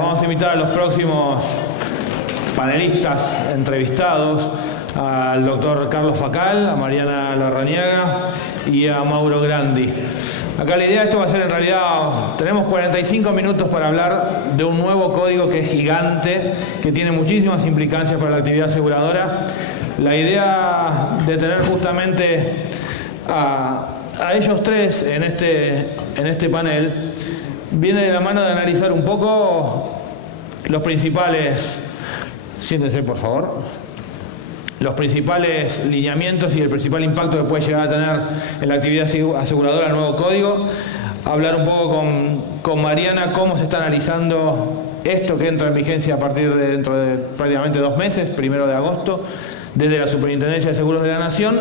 Vamos a invitar a los próximos panelistas entrevistados, al doctor Carlos Facal, a Mariana Larrañaga y a Mauro Grandi. Acá la idea de esto va a ser, en realidad, tenemos 45 minutos para hablar de un nuevo código que es gigante, que tiene muchísimas implicancias para la actividad aseguradora. La idea de tener justamente a ellos tres en este panel viene de la mano de analizar un poco los principales, siéntense por favor, los principales lineamientos y el principal impacto que puede llegar a tener en la actividad aseguradora el nuevo código. Hablar un poco con Mariana cómo se está analizando esto que entra en vigencia a partir de dentro de prácticamente 2 meses, 1 de agosto, desde la Superintendencia de Seguros de la Nación,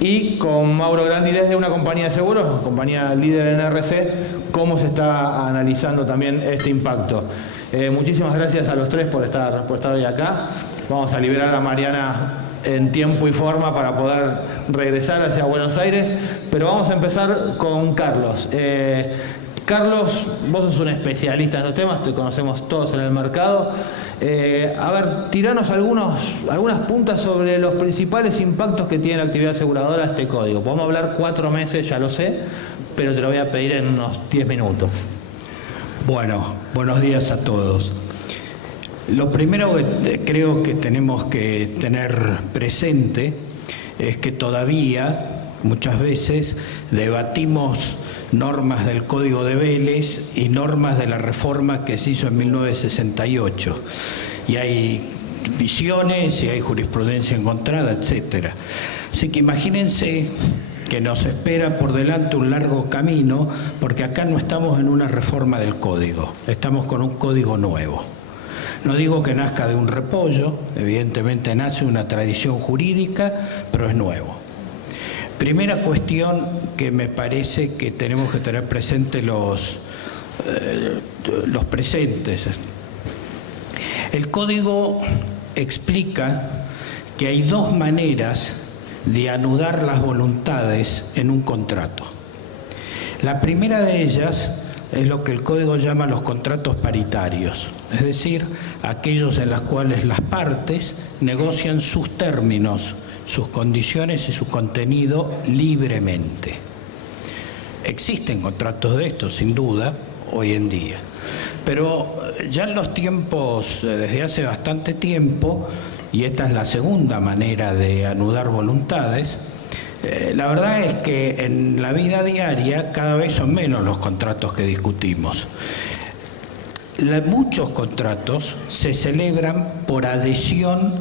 y con Mauro Grandi desde una compañía de seguros, compañía líder en RC, cómo se está analizando también este impacto. Muchísimas gracias a los tres por estar hoy acá. Vamos a liberar a Mariana en tiempo y forma para poder regresar hacia Buenos Aires, pero vamos a empezar con Carlos. Carlos, vos sos un especialista en estos temas, te conocemos todos en el mercado. A ver, tiranos algunas puntas sobre los principales impactos que tiene la actividad aseguradora este código. Podemos hablar 4 meses, ya lo sé, pero te lo voy a pedir en unos 10 minutos. Bueno, buenos días a todos. Lo primero que creo que tenemos que tener presente es que todavía, muchas veces, debatimos normas del Código de Vélez y normas de la reforma que se hizo en 1968. Y hay visiones y hay jurisprudencia encontrada, etc. Así que imagínense que nos espera por delante un largo camino, porque acá no estamos en una reforma del código, estamos con un código nuevo. No digo que nazca de un repollo, evidentemente nace una tradición jurídica, pero es nuevo. Primera cuestión que me parece que tenemos que tener presente los presentes. El código explica que hay 2 maneras de anudar las voluntades en un contrato. La primera de ellas es lo que el código llama los contratos paritarios, es decir, aquellos en los cuales las partes negocian sus términos, sus condiciones y su contenido libremente. Existen contratos de estos, sin duda, hoy en día, pero ya en los tiempos, desde hace bastante tiempo, y esta es la segunda manera de anudar voluntades, la verdad es que en la vida diaria cada vez son menos los contratos que discutimos. Muchos contratos se celebran por adhesión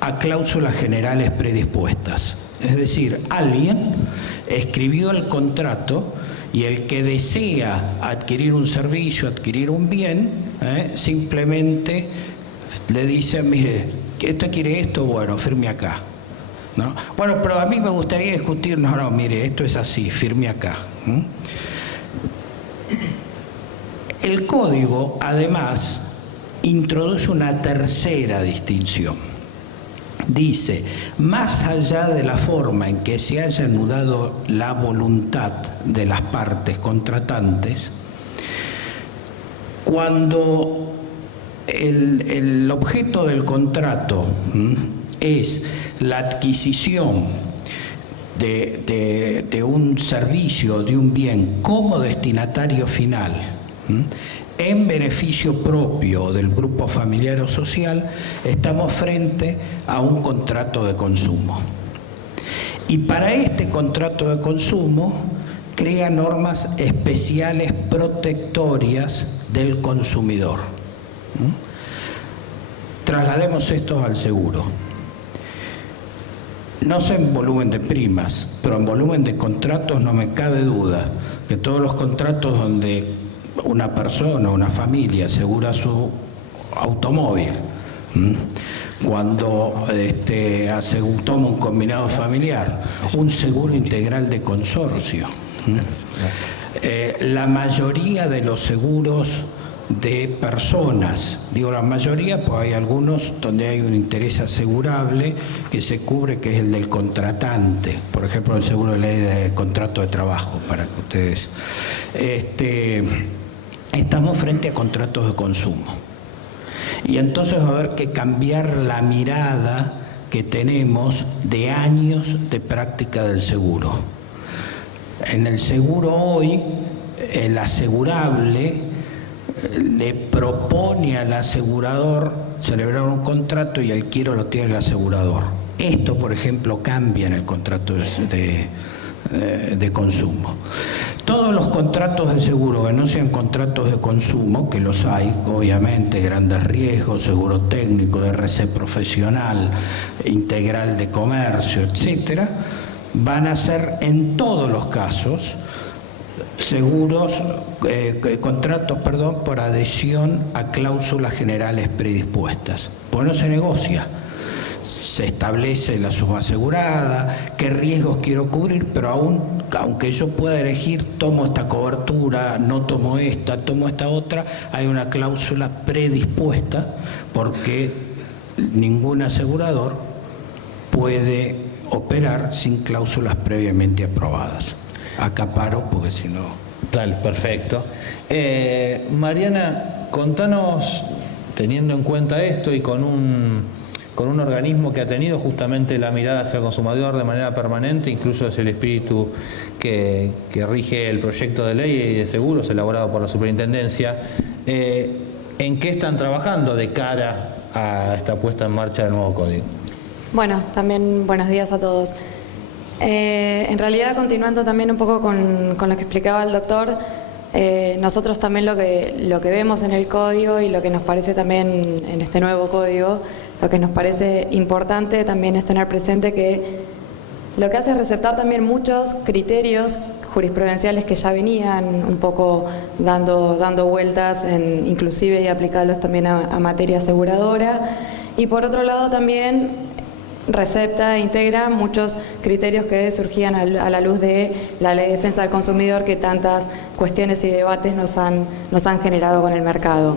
a cláusulas generales predispuestas. Es decir, alguien escribió el contrato y el que desea adquirir un servicio, adquirir un bien, simplemente le dice, mire, ¿usted quiere esto? Bueno, firme acá. ¿No? Bueno, pero a mí me gustaría discutir, no, mire, esto es así, firme acá. El código, además, introduce una tercera distinción. Dice, más allá de la forma en que se haya anudado la voluntad de las partes contratantes, cuando el objeto del contrato es la adquisición de un servicio, de un bien como destinatario final, en beneficio propio del grupo familiar o social, estamos frente a un contrato de consumo. Y para este contrato de consumo crea normas especiales protectorias del consumidor. Traslademos esto al seguro. No sé en volumen de primas, pero en volumen de contratos no me cabe duda que todos los contratos donde una persona, una familia asegura su automóvil, cuando toma un combinado familiar, un seguro integral de consorcio. La mayoría de los seguros de personas, digo la mayoría, pues hay algunos donde hay un interés asegurable que se cubre, que es el del contratante, por ejemplo el seguro de ley de contrato de trabajo, para que ustedes estamos frente a contratos de consumo. Y entonces va a haber que cambiar la mirada que tenemos de años de práctica del seguro. En el seguro hoy, el asegurable le propone al asegurador celebrar un contrato y el quiero lo tiene el asegurador. Esto, por ejemplo, cambia en el contrato de consumo. Todos los contratos de seguro que no sean contratos de consumo, que los hay, obviamente, grandes riesgos, seguro técnico, DRC profesional, integral de comercio, etcétera, van a ser en todos los casos contratos por adhesión a cláusulas generales predispuestas. Pues no se negocia. Se establece la suma asegurada, qué riesgos quiero cubrir, pero aunque yo pueda elegir, tomo esta cobertura, no tomo esta otra, hay una cláusula predispuesta porque ningún asegurador puede operar sin cláusulas previamente aprobadas. Acá paro porque si no... Dale, perfecto. Mariana, contanos, teniendo en cuenta esto y con un organismo que ha tenido justamente la mirada hacia el consumidor de manera permanente, incluso es el espíritu que rige el proyecto de ley y de seguros elaborado por la Superintendencia, ¿en qué están trabajando de cara a esta puesta en marcha del nuevo código? Bueno, también buenos días a todos. En realidad, continuando también un poco con lo que explicaba el doctor, nosotros también lo que vemos en el código y lo que nos parece también en este nuevo código, lo que nos parece importante también es tener presente que lo que hace es receptar también muchos criterios jurisprudenciales que ya venían un poco dando vueltas, inclusive y aplicarlos también a materia aseguradora. Y por otro lado también recepta e integra muchos criterios que surgían a la luz de la Ley de Defensa del Consumidor, que tantas cuestiones y debates nos han generado con el mercado.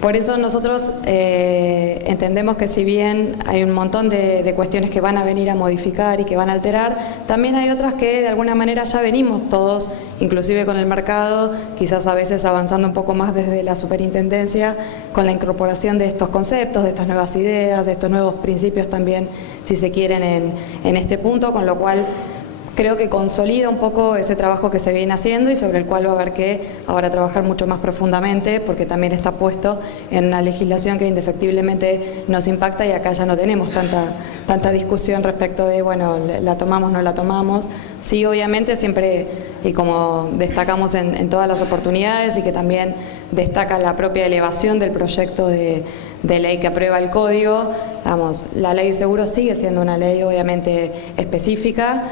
Por eso nosotros entendemos que si bien hay un montón de cuestiones que van a venir a modificar y que van a alterar, también hay otras que de alguna manera ya venimos todos, inclusive con el mercado, quizás a veces avanzando un poco más desde la Superintendencia, con la incorporación de estos conceptos, de estas nuevas ideas, de estos nuevos principios también, si se quieren, en este punto, con lo cual creo que consolida un poco ese trabajo que se viene haciendo y sobre el cual va a haber que ahora trabajar mucho más profundamente, porque también está puesto en una legislación que indefectiblemente nos impacta y acá ya no tenemos tanta discusión respecto de, bueno, la tomamos, no la tomamos. Sí, obviamente siempre, y como destacamos en todas las oportunidades y que también destaca la propia elevación del proyecto de ley que aprueba el código, vamos, la ley de seguros sigue siendo una ley obviamente específica.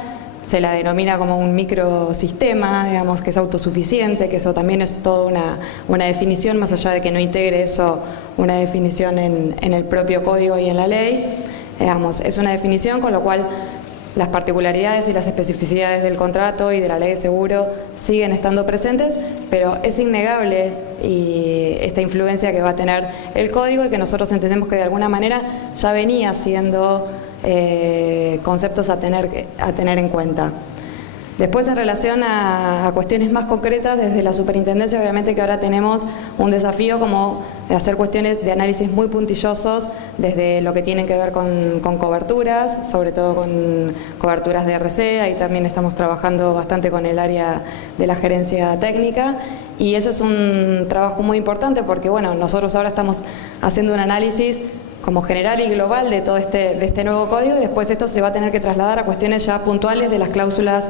Se la denomina como un microsistema, digamos, que es autosuficiente, que eso también es toda una definición, más allá de que no integre eso una definición en el propio código y en la ley. Digamos, es una definición con lo cual las particularidades y las especificidades del contrato y de la ley de seguro siguen estando presentes, pero es innegable y esta influencia que va a tener el código y que nosotros entendemos que de alguna manera ya venía siendo conceptos a tener en cuenta. Después, en relación a cuestiones más concretas, desde la Superintendencia obviamente que ahora tenemos un desafío como de hacer cuestiones de análisis muy puntillosos desde lo que tienen que ver con coberturas, sobre todo con coberturas de RC. Ahí también estamos trabajando bastante con el área de la gerencia técnica y ese es un trabajo muy importante porque, bueno, nosotros ahora estamos haciendo un análisis como general y global de todo de este nuevo código, y después esto se va a tener que trasladar a cuestiones ya puntuales de las cláusulas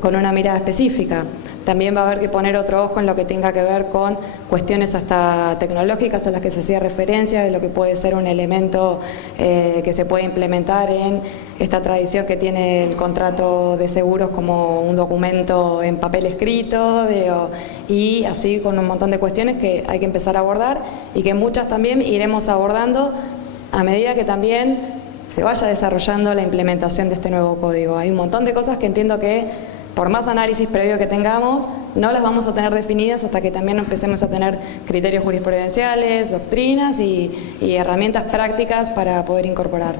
con una mirada específica. También va a haber que poner otro ojo en lo que tenga que ver con cuestiones hasta tecnológicas a las que se hacía referencia, de lo que puede ser un elemento que se puede implementar en esta tradición que tiene el contrato de seguros como un documento en papel escrito, y así con un montón de cuestiones que hay que empezar a abordar y que muchas también iremos abordando a medida que también se vaya desarrollando la implementación de este nuevo código. Hay un montón de cosas que entiendo que, por más análisis previo que tengamos, no las vamos a tener definidas hasta que también empecemos a tener criterios jurisprudenciales, doctrinas y herramientas prácticas para poder incorporar.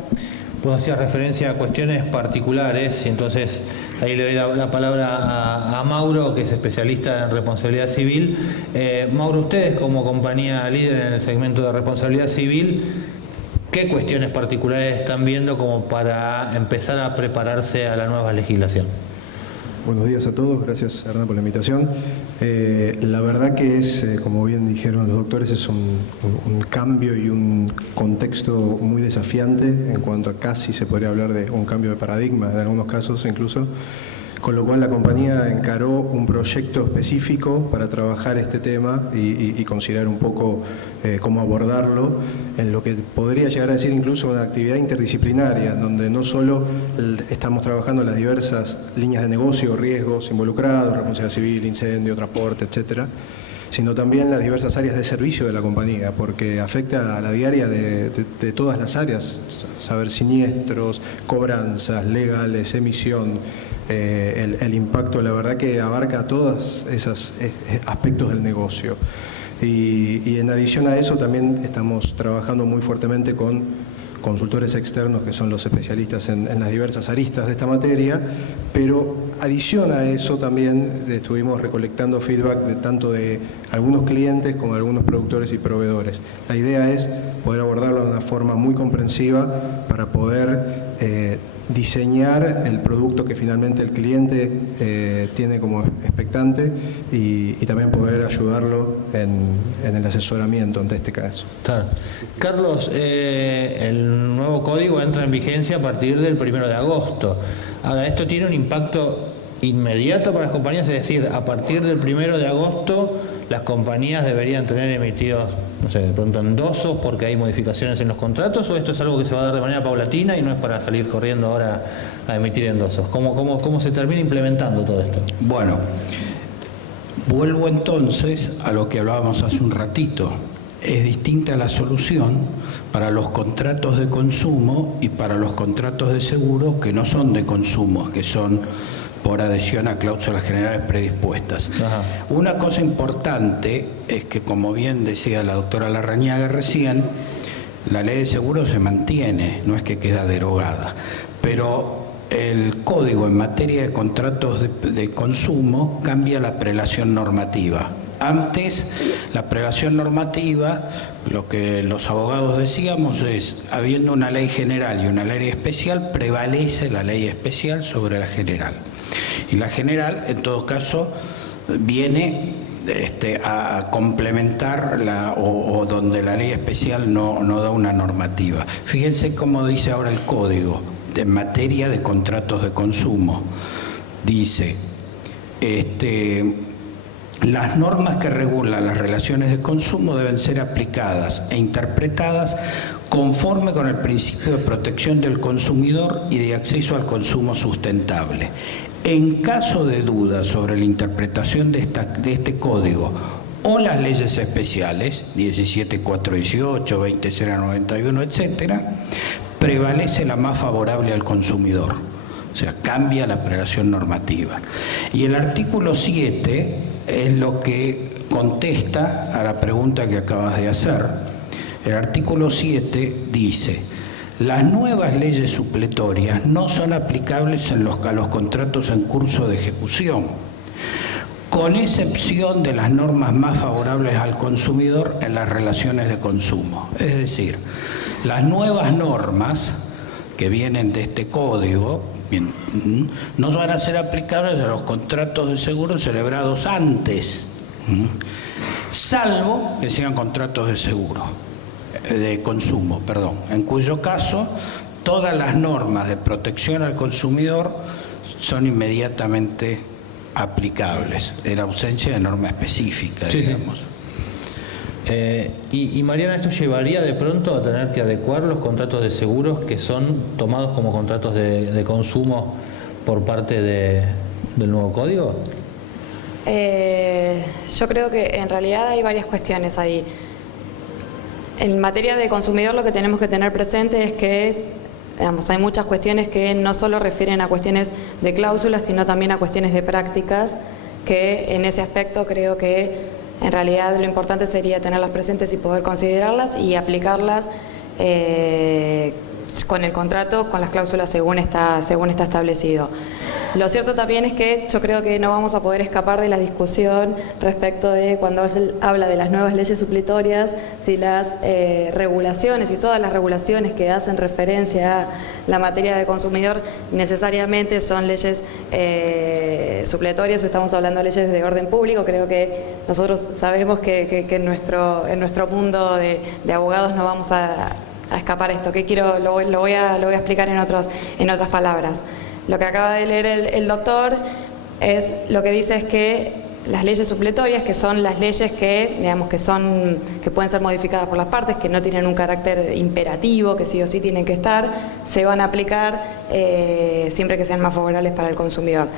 Vos hacías referencia a cuestiones particulares, y entonces ahí le doy la palabra a Mauro, que es especialista en responsabilidad civil. Mauro, ustedes como compañía líder en el segmento de responsabilidad civil, ¿qué cuestiones particulares están viendo como para empezar a prepararse a la nueva legislación? Buenos días a todos, gracias Hernán por la invitación. La verdad que es, como bien dijeron los doctores, es un cambio y un contexto muy desafiante en cuanto a casi se podría hablar de un cambio de paradigma en algunos casos incluso, con lo cual la compañía encaró un proyecto específico para trabajar este tema y considerar un poco cómo abordarlo en lo que podría llegar a decir incluso una actividad interdisciplinaria, donde no solo estamos trabajando las diversas líneas de negocio, riesgos involucrados, responsabilidad civil, incendio, transporte, etcétera, sino también las diversas áreas de servicio de la compañía, porque afecta a la diaria de todas las áreas, saber siniestros, cobranzas, legales, emisión. El impacto, la verdad que abarca todos esos aspectos del negocio. Y en adición a eso también estamos trabajando muy fuertemente con consultores externos que son los especialistas en las diversas aristas de esta materia, pero adición a eso también estuvimos recolectando feedback tanto de algunos clientes como de algunos productores y proveedores. La idea es poder abordarlo de una forma muy comprensiva para poder diseñar el producto que finalmente el cliente tiene como expectante y también poder ayudarlo en el asesoramiento ante este caso. Claro. Carlos, el nuevo código entra en vigencia a partir del 1 de agosto. Ahora, esto tiene un impacto inmediato para las compañías, es decir, a partir del 1 de agosto las compañías deberían tener emitidos, no sé, de pronto endosos porque hay modificaciones en los contratos, o esto es algo que se va a dar de manera paulatina y no es para salir corriendo ahora a emitir endosos. ¿Cómo se termina implementando todo esto? Bueno, vuelvo entonces a lo que hablábamos hace un ratito. Es distinta la solución para los contratos de consumo y para los contratos de seguro que no son de consumo, que son por adhesión a cláusulas generales predispuestas. Ajá. Una cosa importante es que, como bien decía la doctora Larrañaga recién, la ley de seguro se mantiene, no es que queda derogada, pero el código en materia de contratos de consumo cambia la prelación normativa. Antes, la prelación normativa, lo que los abogados decíamos es, habiendo una ley general y una ley especial, prevalece la ley especial sobre la general. Y la general, en todo caso, viene a complementar o donde la ley especial no da una normativa. Fíjense cómo dice ahora el código en materia de contratos de consumo. Dice, las normas que regulan las relaciones de consumo deben ser aplicadas e interpretadas conforme con el principio de protección del consumidor y de acceso al consumo sustentable. En caso de duda sobre la interpretación de este código o las leyes especiales, 17.418, 20.091, etcétera, prevalece la más favorable al consumidor. O sea, cambia la prelación normativa. Y el artículo 7 es lo que contesta a la pregunta que acabas de hacer. El artículo 7 dice: las nuevas leyes supletorias no son aplicables a los contratos en curso de ejecución, con excepción de las normas más favorables al consumidor en las relaciones de consumo. Es decir, las nuevas normas que vienen de este código no van a ser aplicables a los contratos de seguro celebrados antes, salvo que sean contratos de seguro. De consumo, perdón, en cuyo caso todas las normas de protección al consumidor son inmediatamente aplicables, en ausencia de norma específica, digamos. Y Mariana, ¿esto llevaría de pronto a tener que adecuar los contratos de seguros que son tomados como contratos de consumo por parte del nuevo código? Yo creo que en realidad hay varias cuestiones ahí. En materia de consumidor, lo que tenemos que tener presente es que, digamos, hay muchas cuestiones que no solo refieren a cuestiones de cláusulas, sino también a cuestiones de prácticas, que en ese aspecto creo que en realidad lo importante sería tenerlas presentes y poder considerarlas y aplicarlas con el contrato, con las cláusulas según está establecido. Lo cierto también es que yo creo que no vamos a poder escapar de la discusión respecto de cuando él habla de las nuevas leyes supletorias, si las regulaciones y todas las regulaciones que hacen referencia a la materia de consumidor necesariamente son leyes supletorias o estamos hablando de leyes de orden público. Creo que nosotros sabemos que en nuestro mundo de abogados no vamos a escapar a esto. Lo voy a explicar en otras palabras. Lo que acaba de leer el doctor es lo que dice es que las leyes supletorias, que son las leyes que, digamos, que pueden ser modificadas por las partes, que no tienen un carácter imperativo, que sí o sí tienen que estar, se van a aplicar siempre que sean más favorables para el consumidor.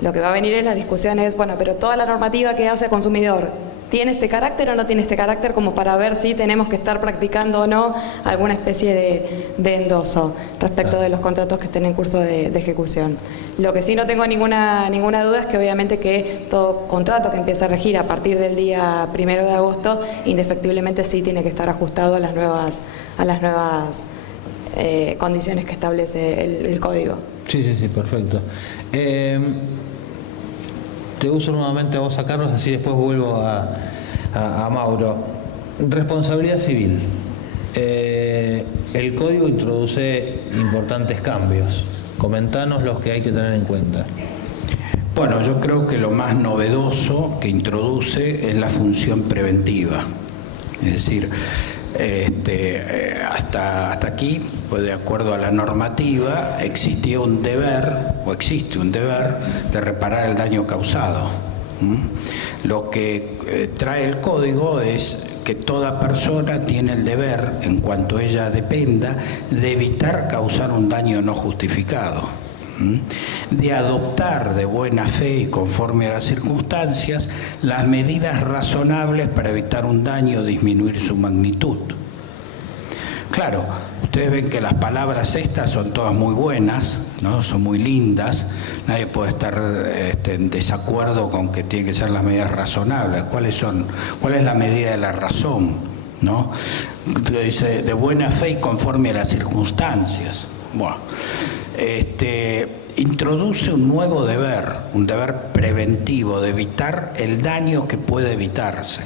Lo que va a venir es la discusión es, bueno, pero toda la normativa que hace consumidor, ¿tiene este carácter o no tiene este carácter? Como para ver si tenemos que estar practicando o no alguna especie de endoso respecto de los contratos que estén en curso de ejecución. Lo que sí no tengo ninguna duda es que obviamente que todo contrato que empiece a regir a partir del día 1 de agosto, indefectiblemente sí tiene que estar ajustado a las nuevas condiciones que establece el código. Sí, perfecto. Te uso nuevamente a vos, a Carlos, así después vuelvo a Mauro. Responsabilidad civil. El código introduce importantes cambios. Comentanos los que hay que tener en cuenta. Bueno, yo creo que lo más novedoso que introduce es la función preventiva. Es decir, hasta aquí, pues de acuerdo a la normativa, existe un deber de reparar el daño causado. Lo que trae el código es que toda persona tiene el deber, en cuanto ella dependa, de evitar causar un daño no justificado, de adoptar de buena fe y conforme a las circunstancias las medidas razonables para evitar un daño o disminuir su magnitud. Claro, ustedes ven que las palabras estas son todas muy buenas, ¿no? Son muy lindas, nadie puede estar en desacuerdo con que tienen que ser las medidas razonables. ¿Cuál es la medida de la razón? ¿No? Dice, de buena fe y conforme a las circunstancias. Bueno, introduce un nuevo deber, un deber preventivo de evitar el daño que puede evitarse.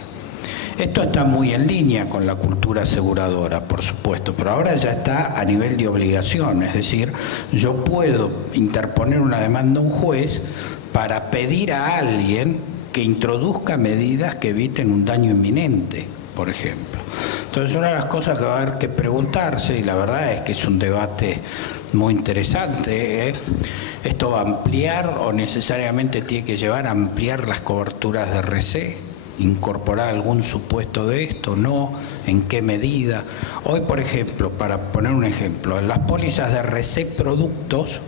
Esto está muy en línea con la cultura aseguradora, por supuesto, pero ahora ya está a nivel de obligación, es decir, yo puedo interponer una demanda a un juez para pedir a alguien que introduzca medidas que eviten un daño inminente, por ejemplo. Entonces, una de las cosas que va a haber que preguntarse, y la verdad es que es un debate muy interesante, ¿esto va a ampliar o necesariamente tiene que llevar a ampliar las coberturas de RC? ¿Incorporar algún supuesto de esto? ¿No? ¿En qué medida? Hoy, por ejemplo, para poner un ejemplo, en las pólizas de RC productos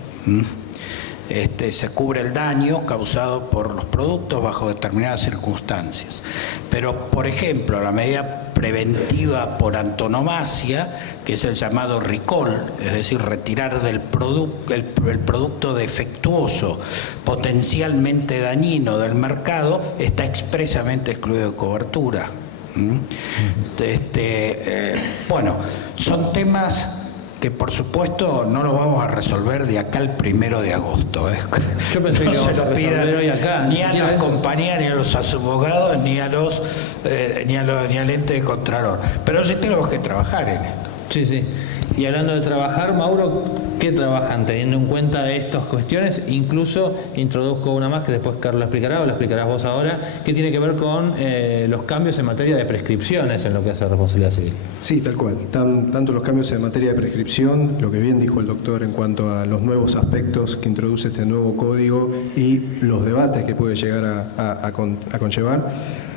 se cubre el daño causado por los productos bajo determinadas circunstancias. Pero, por ejemplo, la medida preventiva por antonomasia, que es el llamado recall, es decir, retirar del el producto defectuoso, potencialmente dañino del mercado, está expresamente excluido de cobertura. Bueno, son temas que por supuesto no lo vamos a resolver de acá al 1 de agosto. Yo pensé que se lo pidan hoy acá. Ni a las compañías, ni a los abogados, ni al ente de Contralor. Pero sí tenemos que trabajar en esto. Sí. Y hablando de trabajar, Mauro, ¿qué trabajan teniendo en cuenta estas cuestiones? Incluso introduzco una más que después Carlos explicará, o la explicarás vos ahora, que tiene que ver con los cambios en materia de prescripciones en lo que hace responsabilidad civil. Sí, tal cual. Tanto los cambios en materia de prescripción, lo que bien dijo el doctor en cuanto a los nuevos aspectos que introduce este nuevo código y los debates que puede llegar a conllevar,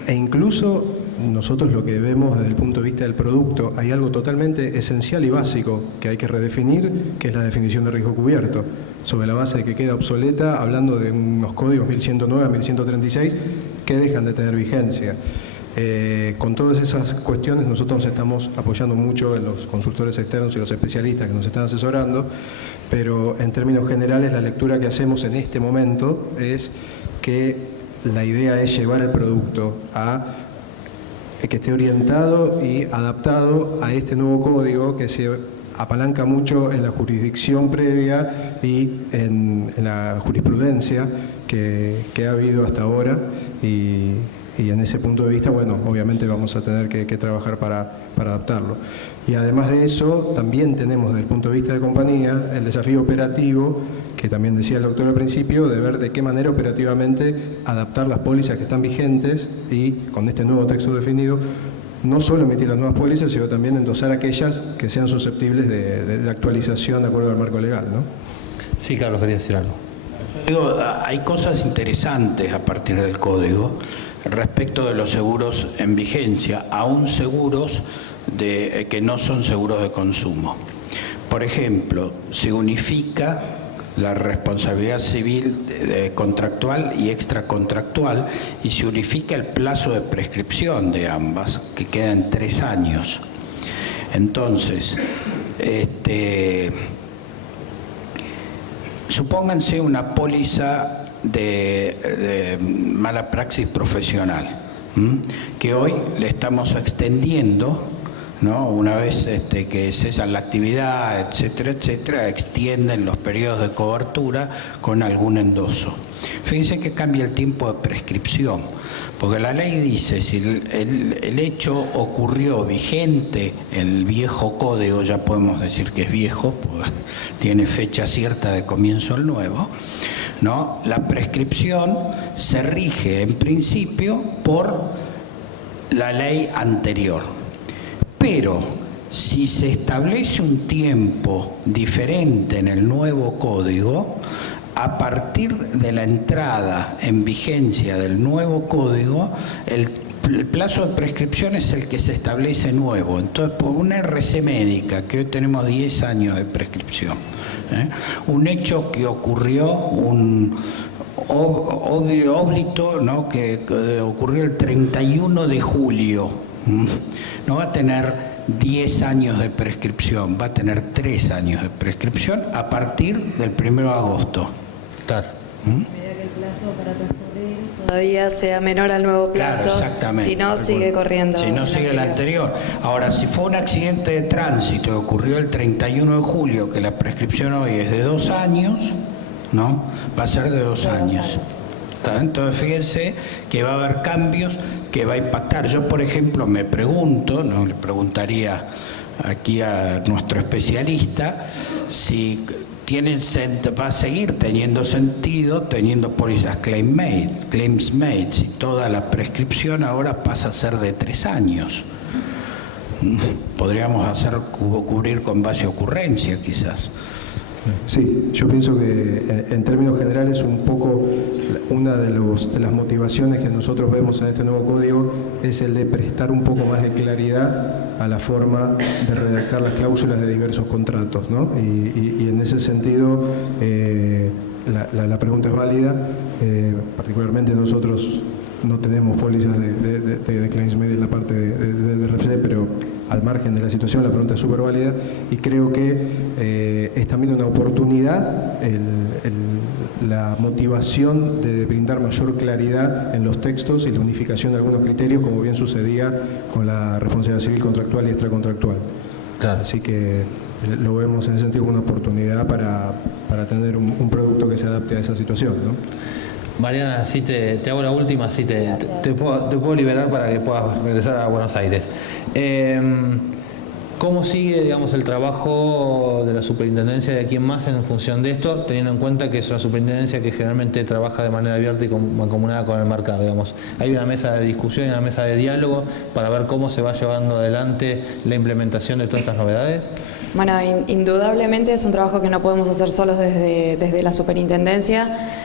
e incluso nosotros lo que vemos desde el punto de vista del producto, hay algo totalmente esencial y básico que hay que redefinir, que es la definición de riesgo cubierto, sobre la base de que queda obsoleta, hablando de unos códigos 1109 a 1136 que dejan de tener vigencia. Con todas esas cuestiones nosotros nos estamos apoyando mucho en los consultores externos y los especialistas que nos están asesorando, pero en términos generales la lectura que hacemos en este momento es que la idea es llevar el producto a que esté orientado y adaptado a este nuevo código que se apalanca mucho en la jurisdicción previa y en la jurisprudencia que ha habido hasta ahora, y en ese punto de vista, bueno, obviamente vamos a tener que trabajar para adaptarlo. Y además de eso, también tenemos desde el punto de vista de compañía el desafío operativo, que también decía el doctor al principio, de ver de qué manera operativamente adaptar las pólizas que están vigentes y con este nuevo texto definido, no solo emitir las nuevas pólizas, sino también endosar aquellas que sean susceptibles de actualización de acuerdo al marco legal, ¿no? Sí, Carlos, quería decir algo. Digo, hay cosas interesantes a partir del código respecto de los seguros en vigencia, aún seguros que no son seguros de consumo. Por ejemplo, se unifica la responsabilidad civil contractual y extracontractual y se unifica el plazo de prescripción de ambas, que queda en 3 años. Entonces, supónganse una póliza de mala praxis profesional, que hoy le estamos extendiendo, ¿no? Una vez que cesan la actividad, etcétera, etcétera, extienden los periodos de cobertura con algún endoso. Fíjense que cambia el tiempo de prescripción, porque la ley dice si el hecho ocurrió vigente, el viejo código, ya podemos decir que es viejo, pues tiene fecha cierta de comienzo el nuevo, ¿no? La prescripción se rige en principio por la ley anterior. Pero si se establece un tiempo diferente en el nuevo código, a partir de la entrada en vigencia del nuevo código, el plazo de prescripción es el que se establece nuevo. Entonces, por una RC médica, que hoy tenemos 10 años de prescripción, un hecho que ocurrió, un óblito, ¿no? que ocurrió el 31 de julio, no va a tener 10 años de prescripción, va a tener 3 años de prescripción a partir del 1 de agosto. Claro. A medida que el plazo para transcurrir todavía sea menor al nuevo plazo, claro, exactamente. Si no, sigue corriendo. Si no, sigue el anterior. Ahora, si fue un accidente de tránsito que ocurrió el 31 de julio, que la prescripción hoy es de 2 años, ¿no? Va a ser de 2 años. Entonces, fíjense que va a haber cambios que va a impactar. Yo, por ejemplo, me pregunto, ¿no? Le preguntaría aquí a nuestro especialista, si va a seguir teniendo sentido teniendo pólizas claims made, si toda la prescripción ahora pasa a ser de 3 años. Podríamos cubrir con base ocurrencia, quizás. Sí, yo pienso que en términos generales un poco una de las motivaciones que nosotros vemos en este nuevo código es el de prestar un poco más de claridad a la forma de redactar las cláusulas de diversos contratos, ¿no? Y en ese sentido la pregunta es válida, particularmente nosotros no tenemos pólizas de claims made en la parte de RFC, pero al margen de la situación la pregunta es súper válida y creo que es también una oportunidad la motivación de brindar mayor claridad en los textos y la unificación de algunos criterios, como bien sucedía con la responsabilidad civil contractual y extracontractual. Claro. Así que lo vemos en ese sentido como una oportunidad para tener un producto que se adapte a esa situación, ¿no? Mariana, si te hago la última, si te puedo liberar para que puedas regresar a Buenos Aires. ¿Cómo sigue, digamos, el trabajo de la superintendencia de aquí en más en función de esto, teniendo en cuenta que es una superintendencia que generalmente trabaja de manera abierta y mancomunada con el mercado? Digamos, hay una mesa de discusión y una mesa de diálogo para ver cómo se va llevando adelante la implementación de todas estas novedades. Bueno, indudablemente es un trabajo que no podemos hacer solos desde la superintendencia.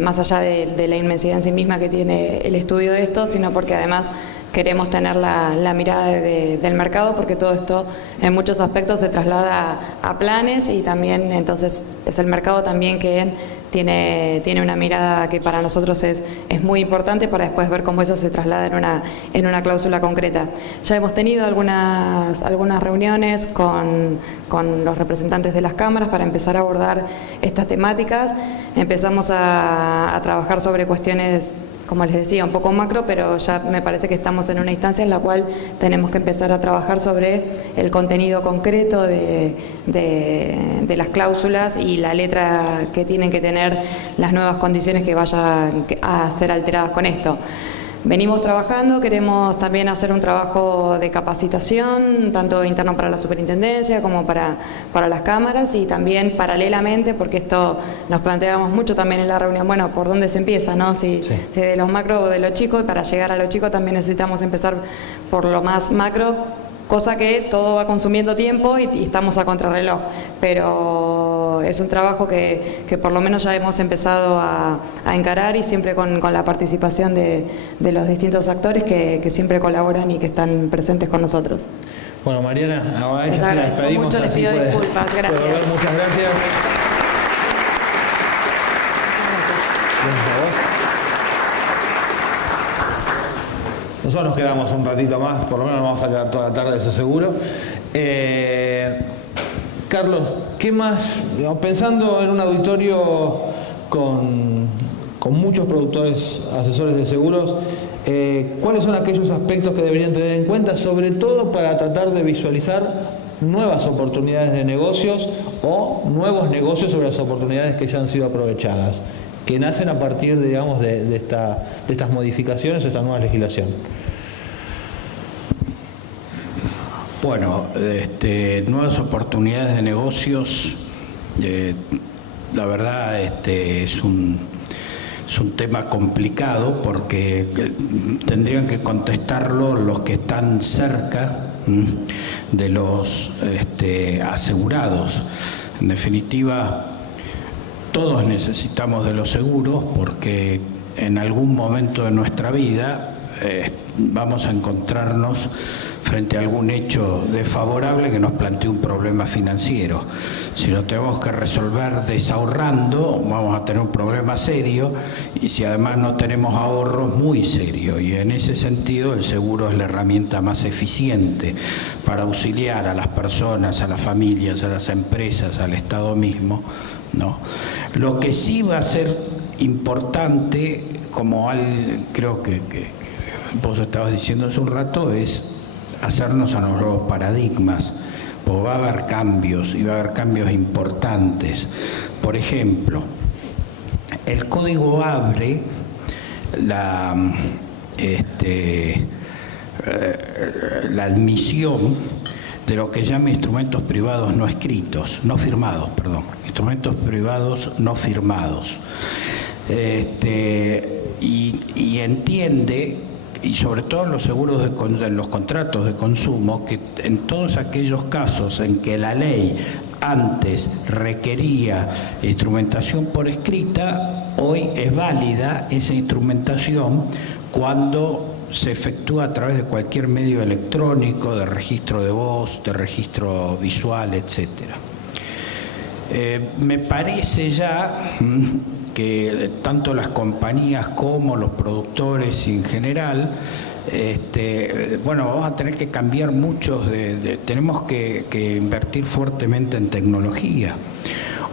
Más allá de la inmensidad en sí misma que tiene el estudio de esto, sino porque además queremos tener la mirada del mercado, porque todo esto en muchos aspectos se traslada a planes y también entonces es el mercado también que tiene una mirada que para nosotros es muy importante para después ver cómo eso se traslada en una cláusula concreta. Ya hemos tenido algunas reuniones con los representantes de las cámaras para empezar a abordar estas temáticas. Empezamos a trabajar sobre cuestiones como les decía, un poco macro, pero ya me parece que estamos en una instancia en la cual tenemos que empezar a trabajar sobre el contenido concreto de las cláusulas y la letra que tienen que tener las nuevas condiciones que vayan a ser alteradas con esto. Venimos trabajando, queremos también hacer un trabajo de capacitación, tanto interno para la superintendencia como para las cámaras, y también paralelamente, porque esto nos planteamos mucho también en la reunión, bueno, ¿por dónde se empieza, no? Si de los macro o de lo chico, y para llegar a lo chico también necesitamos empezar por lo más macro, cosa que todo va consumiendo tiempo y estamos a contrarreloj, pero es un trabajo que por lo menos ya hemos empezado a encarar, y siempre con la participación de los distintos actores que siempre colaboran y que están presentes con nosotros. Bueno, Mariana, a ella se la despedimos. Mucho, les pido disculpas, gracias. Muchas gracias. Nosotros nos quedamos un ratito más, por lo menos nos vamos a quedar toda la tarde, eso seguro. Carlos, ¿qué más? Pensando en un auditorio con muchos productores, asesores de seguros, ¿cuáles son aquellos aspectos que deberían tener en cuenta, sobre todo para tratar de visualizar nuevas oportunidades de negocios o nuevos negocios sobre las oportunidades que ya han sido aprovechadas, que nacen a partir, digamos, de estas modificaciones o esta nueva legislación? Bueno, nuevas oportunidades de negocios, la verdad es un tema complicado, porque tendrían que contestarlo los que están cerca de los asegurados. En definitiva, todos necesitamos de los seguros, porque en algún momento de nuestra vida vamos a encontrarnos frente a algún hecho desfavorable que nos plantee un problema financiero. Si lo tenemos que resolver desahorrando, vamos a tener un problema serio, y si además no tenemos ahorros, muy serio. Y en ese sentido el seguro es la herramienta más eficiente para auxiliar a las personas, a las familias, a las empresas, al Estado mismo, ¿no? Lo que sí va a ser importante, como creo que vos estabas diciendo hace un rato, es hacernos a los nuevos paradigmas, porque va a haber cambios, y va a haber cambios importantes. Por ejemplo, el código abre la admisión de lo que llama instrumentos privados no escritos, no firmados, perdón, instrumentos privados no firmados. Y entiende, y sobre todo en los seguros, en los contratos de consumo, que en todos aquellos casos en que la ley antes requería instrumentación por escrita, hoy es válida esa instrumentación cuando se efectúa a través de cualquier medio electrónico, de registro de voz, de registro visual, etcétera. Me parece ya que tanto las compañías como los productores en general, bueno, vamos a tener que cambiar muchos, tenemos que invertir fuertemente en tecnología.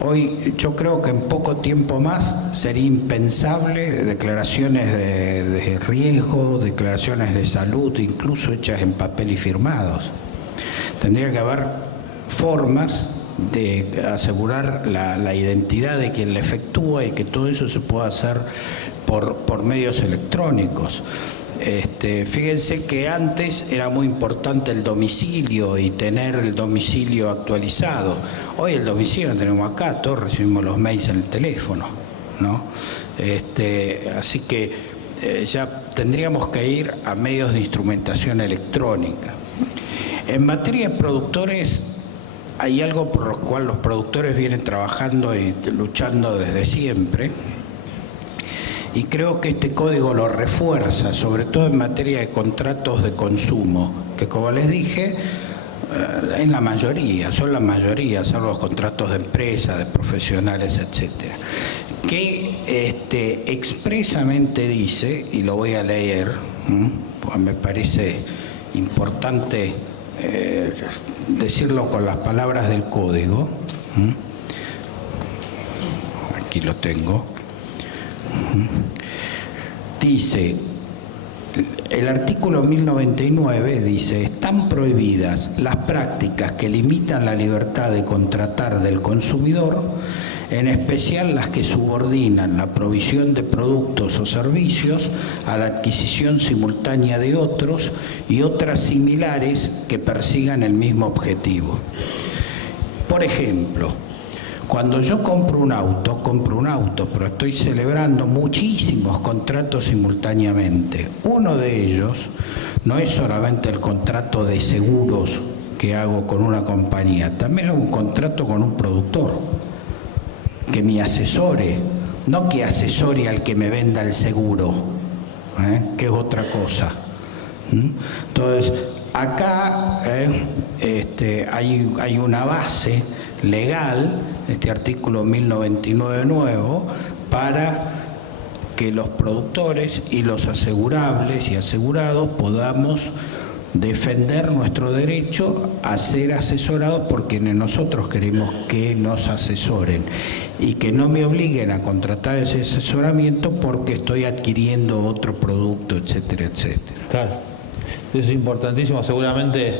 Hoy yo creo que en poco tiempo más sería impensable declaraciones de riesgo, declaraciones de salud, incluso hechas en papel y firmados. Tendría que haber formas de asegurar la identidad de quien la efectúa, y que todo eso se pueda hacer por medios electrónicos. Fíjense que antes era muy importante el domicilio y tener el domicilio actualizado. Hoy el domicilio lo tenemos acá, todos recibimos los mails en el teléfono, ¿no? Así que ya tendríamos que ir a medios de instrumentación electrónica. En materia de productores, hay algo por lo cual los productores vienen trabajando y luchando desde siempre, y creo que este código lo refuerza, sobre todo en materia de contratos de consumo, que, como les dije, en la mayoría, son la mayoría, son los contratos de empresas, de profesionales, etcétera, que expresamente dice, y lo voy a leer, porque me parece importante decirlo con las palabras del código. Aquí lo tengo. dice, el artículo 1099 dice: están prohibidas las prácticas que limitan la libertad de contratar del consumidor, en especial las que subordinan la provisión de productos o servicios a la adquisición simultánea de otros y otras similares que persigan el mismo objetivo. Por ejemplo, cuando yo compro un auto, pero estoy celebrando muchísimos contratos simultáneamente. Uno de ellos no es solamente el contrato de seguros que hago con una compañía, también hago un contrato con un productor que me asesore, no que asesore al que me venda el seguro, que es otra cosa. Entonces, acá hay una base legal, este artículo 1099 nuevo, para que los productores y los asegurables y asegurados podamos defender nuestro derecho a ser asesorados por quienes nosotros queremos que nos asesoren, y que no me obliguen a contratar ese asesoramiento porque estoy adquiriendo otro producto, etcétera, etcétera. Claro, eso es importantísimo. Seguramente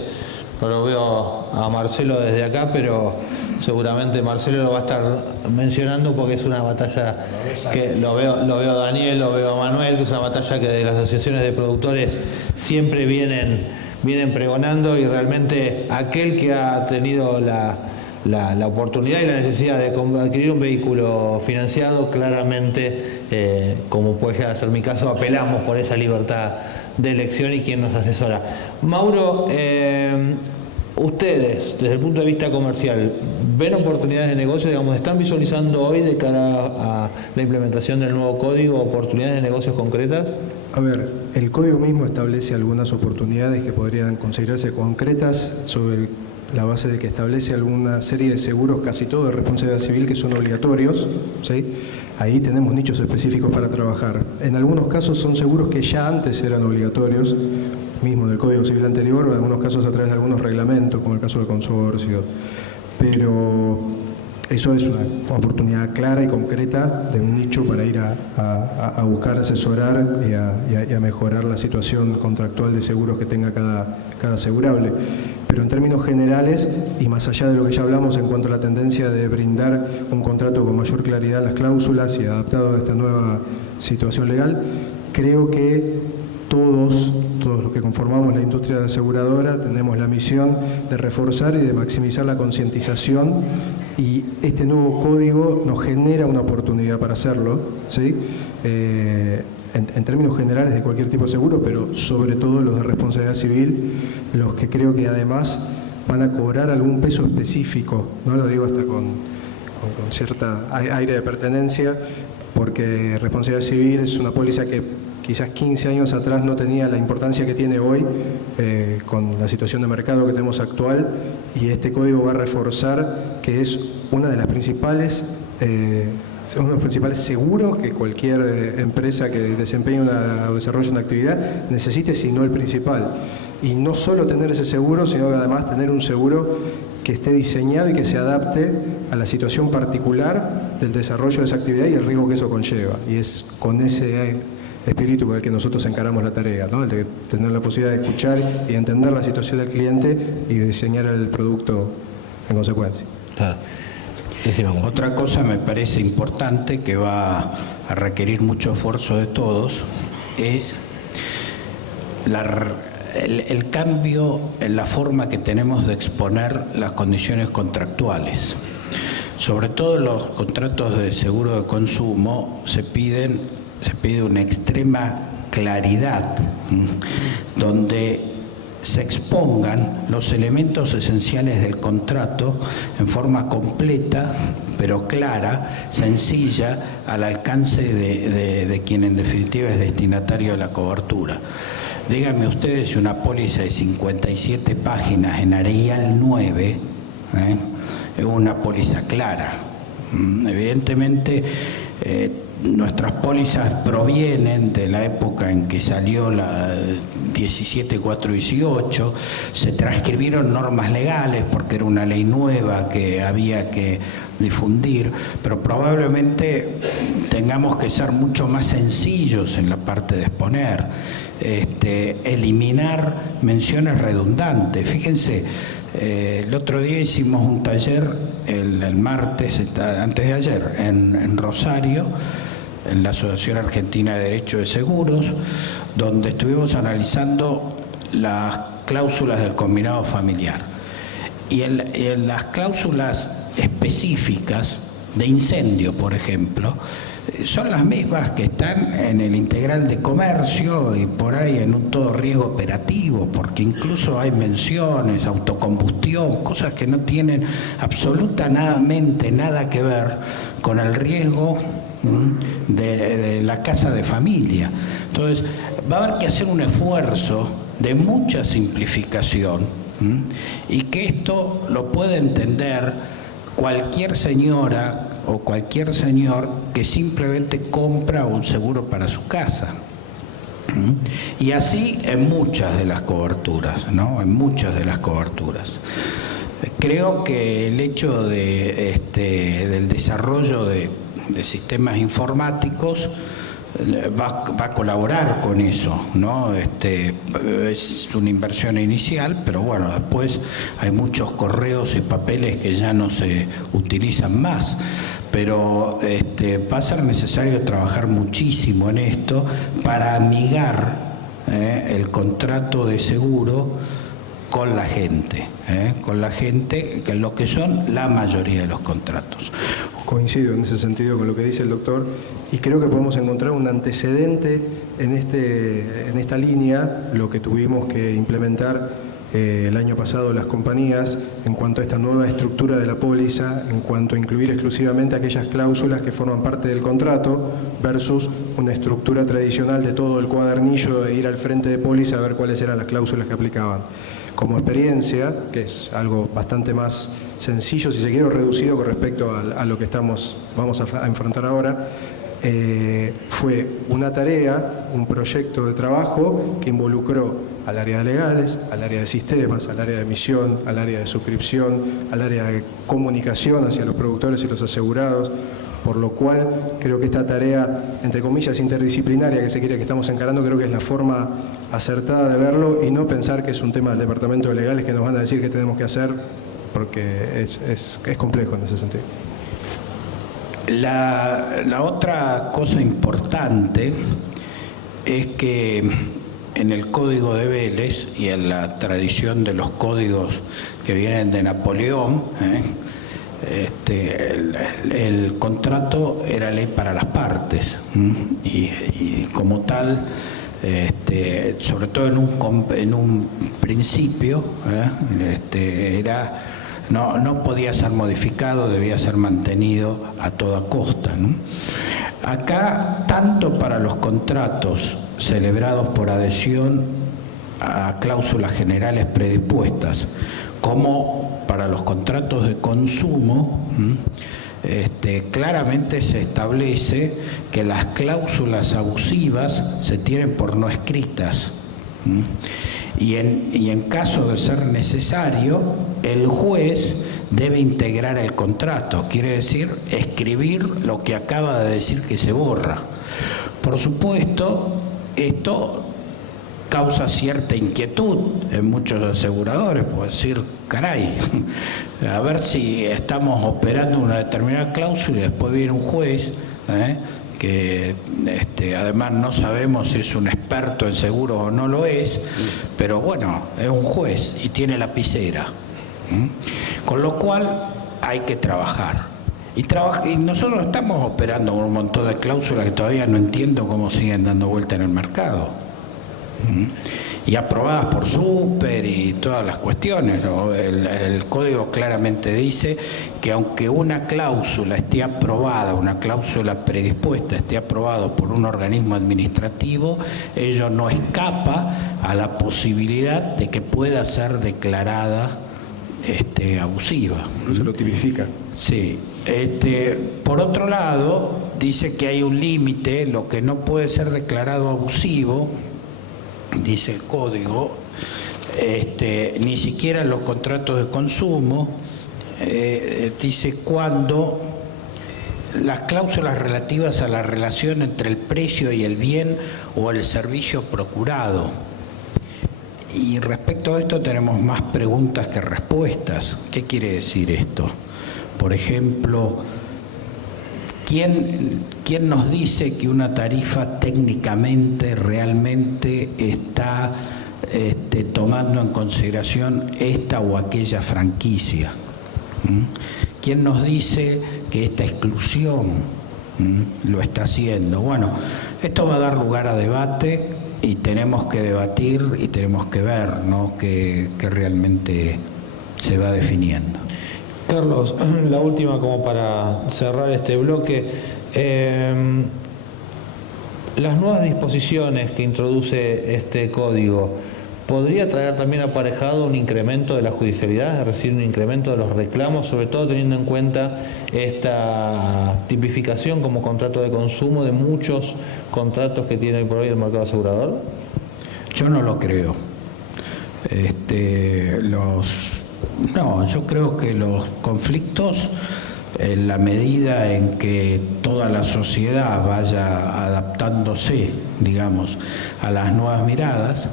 no lo veo a Marcelo desde acá, pero seguramente Marcelo lo va a estar mencionando porque es una batalla que lo veo a Daniel, lo veo a Manuel, que es una batalla que de las asociaciones de productores siempre vienen pregonando, y realmente aquel que ha tenido la oportunidad y la necesidad de adquirir un vehículo financiado, claramente, como puede llegar a ser mi caso, apelamos por esa libertad de elección y quien nos asesora. Mauro, ustedes, desde el punto de vista comercial, ¿ven oportunidades de negocio? Digamos, ¿están visualizando hoy, de cara a la implementación del nuevo código, oportunidades de negocios concretas? A ver, el código mismo establece algunas oportunidades que podrían considerarse concretas sobre la base de que establece alguna serie de seguros, casi todo de responsabilidad civil, que son obligatorios, ¿sí? Ahí tenemos nichos específicos para trabajar. En algunos casos son seguros que ya antes eran obligatorios, mismo del Código Civil anterior, o en algunos casos a través de algunos reglamentos, como el caso del consorcio. Pero eso es una oportunidad clara y concreta de un nicho para ir a buscar asesorar y a mejorar la situación contractual de seguros que tenga cada asegurable. Pero en términos generales, y más allá de lo que ya hablamos en cuanto a la tendencia de brindar un contrato con mayor claridad en las cláusulas y adaptado a esta nueva situación legal, creo que todos los que conformamos la industria aseguradora tenemos la misión de reforzar y de maximizar la concientización, y este nuevo código nos genera una oportunidad para hacerlo, ¿sí? En términos generales de cualquier tipo de seguro, pero sobre todo los de responsabilidad civil, los que creo que además van a cobrar algún peso específico, no lo digo hasta con cierta aire de pertenencia, porque responsabilidad civil es una póliza que quizás 15 años atrás no tenía la importancia que tiene hoy, con la situación de mercado que tenemos actual, y este código va a reforzar que es una de las principales uno de los principales seguros que cualquier empresa que desempeñe o desarrolle una actividad necesite, si no el principal. Y no solo tener ese seguro, sino que además tener un seguro que esté diseñado y que se adapte a la situación particular del desarrollo de esa actividad y el riesgo que eso conlleva. Y es con ese espíritu con el que nosotros encaramos la tarea, ¿no? El de tener la posibilidad de escuchar y entender la situación del cliente y diseñar el producto en consecuencia. Claro. Otra cosa me parece importante, que va a requerir mucho esfuerzo de todos, es el cambio en la forma que tenemos de exponer las condiciones contractuales. Sobre todo en los contratos de seguro de consumo se pide una extrema claridad, donde se expongan los elementos esenciales del contrato en forma completa, pero clara, sencilla, al alcance de quien en definitiva es destinatario de la cobertura. Díganme ustedes si una póliza de 57 páginas en Arial 9 es una póliza clara. Evidentemente, nuestras pólizas provienen de la época en que salió la 17.418, se transcribieron normas legales porque era una ley nueva que había que difundir, pero probablemente tengamos que ser mucho más sencillos en la parte de exponer, eliminar menciones redundantes. Fíjense, el otro día hicimos un taller, el martes, antes de ayer, en Rosario, en la Asociación Argentina de Derecho de Seguros, donde estuvimos analizando las cláusulas del combinado familiar. Y en las cláusulas específicas de incendio, por ejemplo, son las mismas que están en el integral de comercio y por ahí en un todo riesgo operativo, porque incluso hay menciones, autocombustión, cosas que no tienen absolutamente nada que ver con el riesgo de la casa de familia. Entonces, va a haber que hacer un esfuerzo de mucha simplificación y que esto lo puede entender cualquier señora o cualquier señor que simplemente compra un seguro para su casa. Y así en muchas de las coberturas, ¿no? En muchas de las coberturas. Creo que el hecho del desarrollo de sistemas informáticos va a colaborar con eso, ¿no? Es una inversión inicial, pero bueno, después hay muchos correos y papeles que ya no se utilizan más. Pero va a ser necesario trabajar muchísimo en esto para amigar el contrato de seguro con la gente, que es lo que son la mayoría de los contratos. Coincido en ese sentido con lo que dice el doctor y creo que podemos encontrar un antecedente en esta línea, lo que tuvimos que implementar el año pasado las compañías en cuanto a esta nueva estructura de la póliza, en cuanto a incluir exclusivamente aquellas cláusulas que forman parte del contrato versus una estructura tradicional de todo el cuadernillo de ir al frente de póliza a ver cuáles eran las cláusulas que aplicaban. Como experiencia, que es algo bastante más sencillo, si se quiere, reducido con respecto a lo que vamos a enfrentar ahora, fue una tarea, un proyecto de trabajo que involucró al área de legales, al área de sistemas, al área de emisión, al área de suscripción, al área de comunicación hacia los productores y los asegurados, por lo cual creo que esta tarea, entre comillas, interdisciplinaria que se quiere que estamos encarando, creo que es la forma acertada de verlo y no pensar que es un tema del Departamento de Legales que nos van a decir qué tenemos que hacer, porque es complejo en ese sentido. La otra cosa importante es que en el Código de Vélez y en la tradición de los códigos que vienen de Napoleón, el contrato era ley para las partes y como tal, sobre todo en un principio, no podía ser modificado, debía ser mantenido a toda costa, ¿no? Acá, tanto para los contratos celebrados por adhesión a cláusulas generales predispuestas, como para los contratos de consumo, claramente se establece que las cláusulas abusivas se tienen por no escritas. Y en caso de ser necesario, el juez debe integrar el contrato, quiere decir escribir lo que acaba de decir que se borra. Por supuesto, esto causa cierta inquietud en muchos aseguradores, por decir, caray, a ver si estamos operando una determinada cláusula y después viene un juez, que además no sabemos si es un experto en seguros o no lo es, pero bueno, es un juez y tiene lapicera. Con lo cual hay que trabajar. Y nosotros estamos operando con un montón de cláusulas que todavía no entiendo cómo siguen dando vuelta en el mercado. Y aprobadas por Super y todas las cuestiones, ¿no? El código claramente dice que aunque una cláusula esté aprobada, una cláusula predispuesta esté aprobada por un organismo administrativo, ello no escapa a la posibilidad de que pueda ser declarada abusiva. Se lo tipifica. Sí. Por otro lado, dice que hay un límite, lo que no puede ser declarado abusivo, dice el código, ni siquiera en los contratos de consumo, dice cuando las cláusulas relativas a la relación entre el precio y el bien o el servicio procurado. Y respecto a esto tenemos más preguntas que respuestas. ¿Qué quiere decir esto? Por ejemplo, ¿quién nos dice que una tarifa técnicamente realmente está tomando en consideración esta o aquella franquicia? ¿Quién nos dice que esta exclusión lo está haciendo? Bueno, esto va a dar lugar a debate y tenemos que debatir y tenemos que ver, ¿no?, que realmente se va definiendo. Carlos, la última como para cerrar este bloque. Las nuevas disposiciones que introduce este código, ¿podría traer también aparejado un incremento de la judicialidad, es decir, un incremento de los reclamos, sobre todo teniendo en cuenta esta tipificación como contrato de consumo de muchos contratos que tiene hoy por hoy el mercado asegurador? Yo no lo creo. No, yo creo que los conflictos, en la medida en que toda la sociedad vaya adaptándose, digamos, a las nuevas miradas,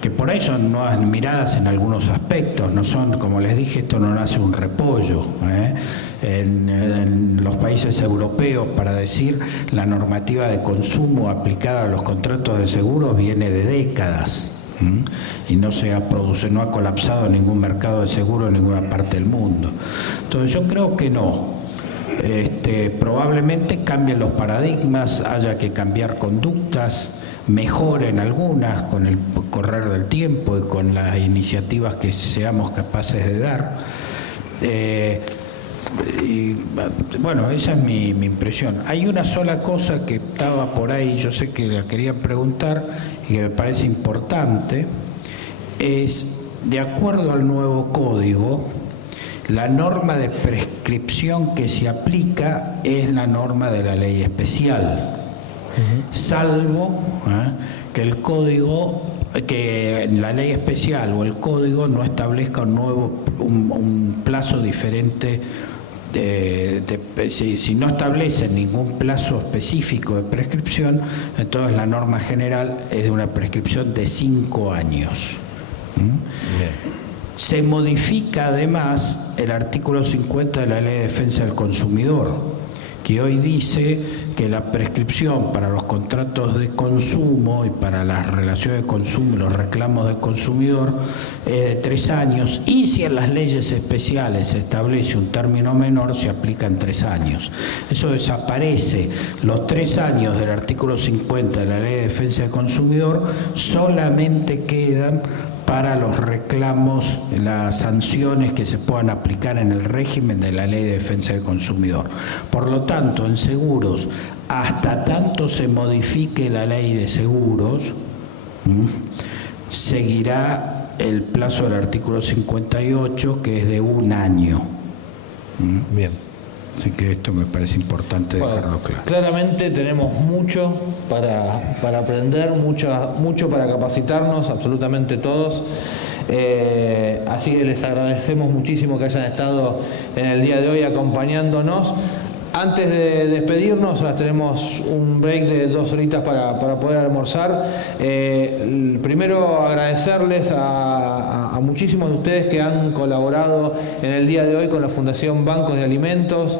que por ahí son nuevas miradas en algunos aspectos, no son, como les dije, esto no nace un repollo. En los países europeos, para decir, la normativa de consumo aplicada a los contratos de seguros viene de décadas. Y no ha colapsado ningún mercado de seguro en ninguna parte del mundo. Entonces yo creo que no. Probablemente cambien los paradigmas, haya que cambiar conductas, mejoren algunas con el correr del tiempo y con las iniciativas que seamos capaces de dar. Y bueno, esa es mi impresión. Hay una sola cosa que estaba por ahí, yo sé que la querían preguntar y que me parece importante, es, de acuerdo al nuevo código, la norma de prescripción que se aplica es la norma de la ley especial, salvo que el código, que la ley especial o el código no establezca un plazo diferente. Si no establece ningún plazo específico de prescripción, entonces la norma general es de una prescripción de 5 años. Se modifica además el artículo 50 de la Ley de Defensa del Consumidor, que hoy dice que la prescripción para los contratos de consumo y para las relaciones de consumo y los reclamos del consumidor es de 3 años, y si en las leyes especiales se establece un término menor, se aplica en 3 años. Eso desaparece. Los 3 años del artículo 50 de la Ley de Defensa del Consumidor solamente quedan para los reclamos, las sanciones que se puedan aplicar en el régimen de la Ley de Defensa del Consumidor. Por lo tanto, en seguros, hasta tanto se modifique la ley de seguros, seguirá el plazo del artículo 58, que es de 1 año. Bien. Así que esto me parece importante dejarlo claro. Claramente tenemos mucho para aprender, mucho para capacitarnos, absolutamente todos. Así que les agradecemos muchísimo que hayan estado en el día de hoy acompañándonos. Antes de despedirnos, tenemos un break de 2 horitas para poder almorzar. Primero agradecerles a muchísimos de ustedes que han colaborado en el día de hoy con la Fundación Bancos de Alimentos.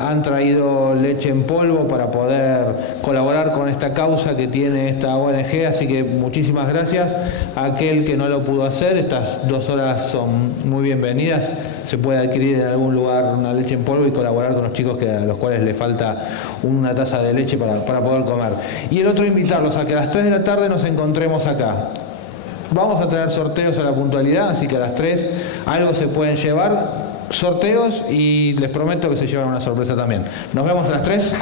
Han traído leche en polvo para poder colaborar con esta causa que tiene esta ONG, así que muchísimas gracias. A aquel que no lo pudo hacer, estas 2 horas son muy bienvenidas. Se puede adquirir en algún lugar una leche en polvo y colaborar con los chicos a los cuales le falta una taza de leche para poder comer. Y el otro, invitarlos a que a las 3 de la tarde nos encontremos acá. Vamos a traer sorteos a la puntualidad, así que a las 3 algo se pueden llevar, sorteos, y les prometo que se llevan una sorpresa también. Nos vemos a las 3.